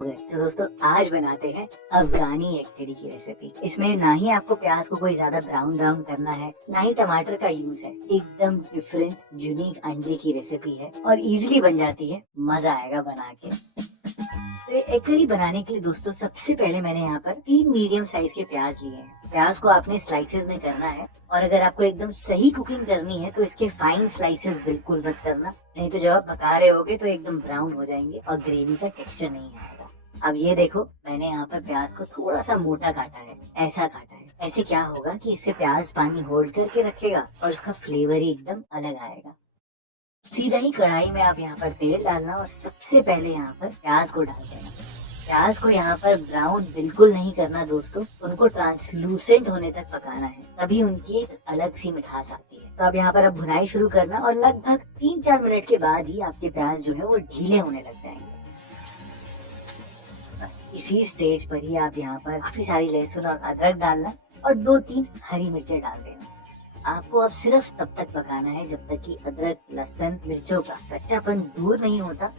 तो दोस्तों आज बनाते हैं अफगानी एग करी की रेसिपी। इसमें ना ही आपको प्याज को कोई ज्यादा ब्राउन ब्राउन करना है, ना ही टमाटर का यूज है। एकदम डिफरेंट यूनिक अंडे की रेसिपी है और इजीली बन जाती है। मजा आएगा बना के। तो ये एग करी बनाने के लिए दोस्तों सबसे पहले मैंने यहाँ पर 3 मीडियम साइज के प्याज लिए हैं। प्याज को आपने स्लाइसेस में करना है और अगर आपको एकदम सही कुकिंग करनी है तो इसके फाइन स्लाइसेस बिल्कुल मत करना, नहीं तो जब आप पका रहे होगे तो एकदम ब्राउन हो जाएंगे और ग्रेवी का टेक्सचर नहीं आएगा। अब ये देखो, मैंने यहाँ पर प्याज को थोड़ा सा मोटा काटा है, ऐसा काटा है। ऐसे क्या होगा कि इससे प्याज पानी होल्ड करके रखेगा और उसका फ्लेवर ही एकदम अलग आएगा। सीधा ही कढ़ाई में आप यहाँ पर तेल डालना और सबसे पहले यहाँ पर प्याज को डाल देना। प्याज को यहाँ पर ब्राउन बिल्कुल नहीं करना दोस्तों, उनको ट्रांसलूसेंट होने तक पकाना है, तभी उनकी एक अलग सी मिठास आती है। तो अब यहाँ पर अब भुनाई शुरू करना और लगभग 3-4 मिनट के बाद ही आपके प्याज जो है वो ढीले होने लग जाएंगे। बस इसी स्टेज पर ही आप यहाँ पर काफी सारी लहसुन और अदरक डालना और 2-3 हरी मिर्चें डाल देना। आपको अब सिर्फ तब तक पकाना है जब तक कि अदरक, लहसुन, मिर्चों का कच्चापन दूर नहीं होता।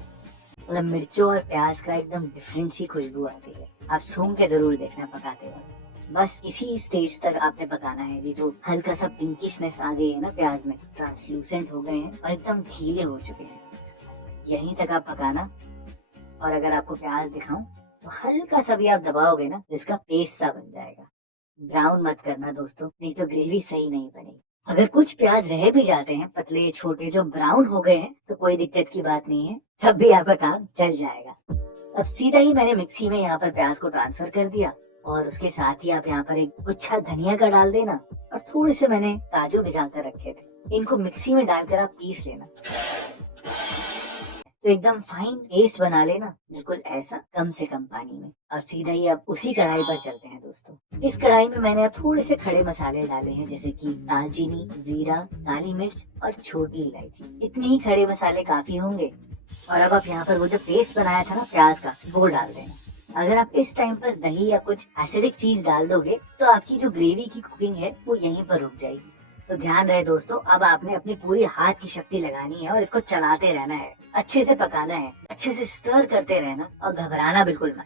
मतलब मिर्चों और प्याज का एकदम डिफरेंट सी खुशबू आती है। आप सूंघ के जरूर देखना पकाते वक्त। बस इसी स्टेज तक आपने पकाना है जी। जो हल्का सा पिंकिशनेस आ गई है ना प्याज में, ट्रांसलूसेंट हो गए हैं और एकदम ढीले हो चुके हैं, बस यहीं तक आप पकाना। और अगर आपको प्याज दिखाऊं तो हल्का सा भी आप दबाओगे ना तो इसका पेस्ट सा बन जाएगा। ब्राउन मत करना दोस्तों, नहीं तो ग्रेवी सही नहीं बनेगी। अगर कुछ प्याज रह भी जाते हैं पतले छोटे जो ब्राउन हो गए हैं तो कोई दिक्कत की बात नहीं है, तब भी आपका काम चल जाएगा। अब सीधा ही मैंने मिक्सी में यहाँ पर प्याज को ट्रांसफर कर दिया और उसके साथ ही आप यहाँ पर एक गुच्छा धनिया का डाल देना और थोड़े से मैंने काजू भिगा कर रखे थे, इनको मिक्सी में डालकर आप पीस लेना। तो एकदम फाइन पेस्ट बना लेना, बिल्कुल ऐसा, कम से कम पानी में। और सीधा ही अब उसी कढ़ाई पर चलते हैं दोस्तों। इस कढ़ाई में मैंने अब थोड़े से खड़े मसाले डाले हैं, जैसे कि दालचीनी, जीरा, काली मिर्च और छोटी इलायची। इतने ही खड़े मसाले काफी होंगे। और अब आप यहाँ पर वो जो पेस्ट बनाया था ना प्याज का, वो डाल देना। अगर आप इस टाइम पर दही या कुछ एसिडिक चीज डाल दोगे तो आपकी जो ग्रेवी की कुकिंग है वो यहीं पर रुक जाएगी। तो ध्यान रहे दोस्तों, अब आपने अपनी पूरी हाथ की शक्ति लगानी है और इसको चलाते रहना है, अच्छे से पकाना है, अच्छे से स्टर करते रहना और घबराना बिल्कुल मत।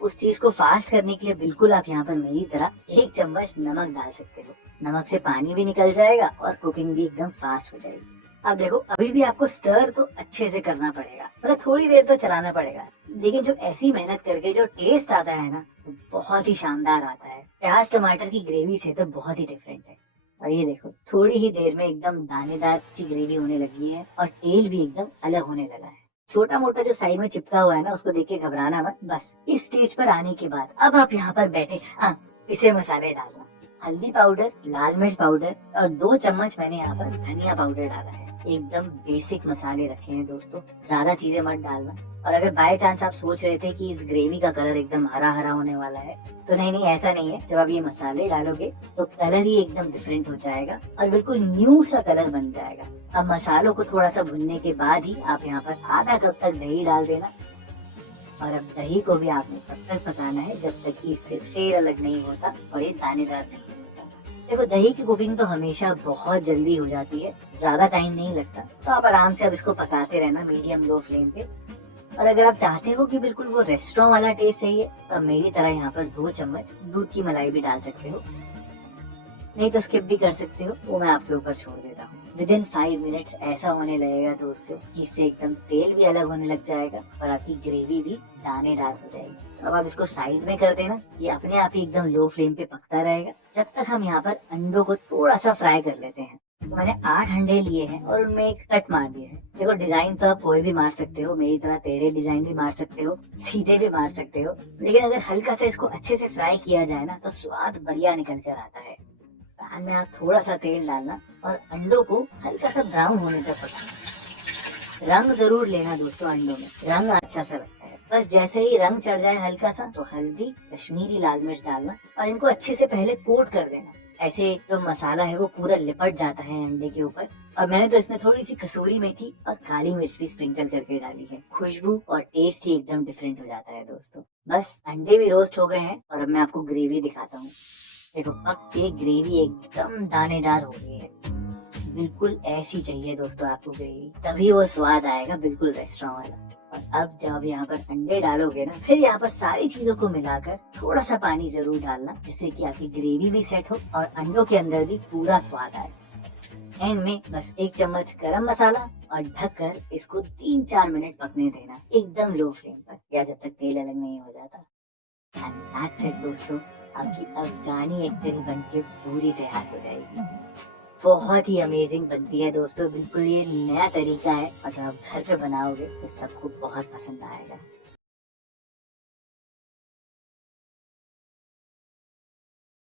उस चीज को फास्ट करने के लिए बिल्कुल आप यहाँ पर मेरी तरह 1 चम्मच नमक डाल सकते हो। नमक से पानी भी निकल जाएगा और कुकिंग भी एकदम फास्ट हो जाएगी। अब देखो, अभी भी आपको स्टर तो अच्छे से करना पड़ेगा, मतलब थोड़ी देर तो चलाना पड़ेगा, लेकिन जो ऐसी मेहनत करके जो टेस्ट आता है ना, बहुत ही शानदार आता है। प्याज टमाटर की ग्रेवी से तो बहुत ही डिफरेंट है। और ये देखो, थोड़ी ही देर में एकदम दानेदार सी ग्रेवी होने लगी है और तेल भी एकदम अलग होने लगा है। छोटा मोटा जो साइड में चिपका हुआ है ना, उसको देख के घबराना मत। बस इस स्टेज पर आने के बाद अब आप यहाँ पर बैठे इसे मसाले डालना। हल्दी पाउडर, लाल मिर्च पाउडर और 2 चम्मच मैंने यहाँ पर धनिया पाउडर डाला है। एकदम बेसिक मसाले रखे हैं दोस्तों, ज्यादा चीजें मत डालना। और अगर बाय चांस आप सोच रहे थे कि इस ग्रेवी का कलर एकदम हरा हरा होने वाला है, तो नहीं नहीं, ऐसा नहीं है। जब आप ये मसाले डालोगे तो कलर ही एकदम डिफरेंट हो जाएगा और बिल्कुल न्यू सा कलर बन जाएगा। अब मसालों को थोड़ा सा भुनने के बाद ही आप यहाँ पर आधा कप तक दही डाल देना। और अब दही को भी आपने तब तक पकाना है जब तक कि इससे तेल अलग नहीं होता और ये दानेदार नहीं होता। देखो, दही की कुकिंग तो हमेशा बहुत जल्दी हो जाती है, ज्यादा टाइम नहीं लगता। तो आप आराम से अब इसको पकाते रहना मीडियम लो फ्लेम पे। और अगर आप चाहते हो कि बिल्कुल वो रेस्टोरेंट वाला टेस्ट चाहिए तो आप मेरी तरह यहाँ पर 2 चम्मच दूध की मलाई भी डाल सकते हो, नहीं तो स्किप भी कर सकते हो, वो मैं आपके ऊपर छोड़ देता हूँ। विदिन 5 मिनट्स ऐसा होने लगेगा दोस्तों कि इससे एकदम तेल भी अलग होने लग जाएगा और आपकी ग्रेवी भी दानेदार हो जाएगी। तो अब आप इसको साइड में कर देना, ये अपने आप ही एकदम लो फ्लेम पे पकता रहेगा जब तक हम यहाँ पर अंडों को थोड़ा सा फ्राई कर लेते हैं। तो मैंने 8 अंडे लिए हैं और उनमें एक कट मार दिया है। देखो, डिजाइन तो आप कोई भी मार सकते हो, मेरी तरह टेढ़े डिजाइन भी मार सकते हो, सीधे भी मार सकते हो, लेकिन अगर हल्का सा इसको अच्छे से फ्राई किया जाए ना तो स्वाद बढ़िया निकल कर आता है। पैन में आप थोड़ा सा तेल डालना और अंडों को हल्का सा ब्राउन होने तक पकाना। रंग जरूर लेना दोस्तों, अंडों में रंग अच्छा सा लगता है। बस जैसे ही रंग चढ़ जाए हल्का सा तो हल्दी, कश्मीरी लाल मिर्च डालना और इनको अच्छे से पहले कोट कर देना। ऐसे जो मसाला है वो पूरा लिपट जाता है अंडे के ऊपर। और मैंने तो इसमें थोड़ी सी कसूरी मेथी और काली मिर्च भी स्प्रिंकल करके डाली है। खुशबू और टेस्ट ही एकदम डिफरेंट हो जाता है दोस्तों। बस अंडे भी रोस्ट हो गए हैं और अब मैं आपको ग्रेवी दिखाता हूँ। देखो, अब ये ग्रेवी एकदम दानेदार हो गई है, बिल्कुल ऐसी चाहिए दोस्तों आपको ग्रेवी, तभी वो स्वाद आएगा बिल्कुल रेस्टोरेंट वाला। और अब जब यहाँ पर अंडे डालोगे ना, फिर यहाँ पर सारी चीजों को मिलाकर थोड़ा सा पानी जरूर डालना, जिससे कि आपकी ग्रेवी भी सेट हो और अंडों के अंदर भी पूरा स्वाद आए। एंड में बस 1 चम्मच गरम मसाला और ढककर इसको 3-4 मिनट पकने देना, एकदम लो फ्लेम पर, या जब तक तेल अलग नहीं हो जाता। एंड दैट्स इट दोस्तों, आपकी अफगानी एग करी बनके पूरी तैयार हो जाएगी। बहुत ही अमेजिंग बनती है दोस्तों, बिल्कुल ये नया तरीका है और जब आप घर पे बनाओगे तो सबको बहुत पसंद आएगा।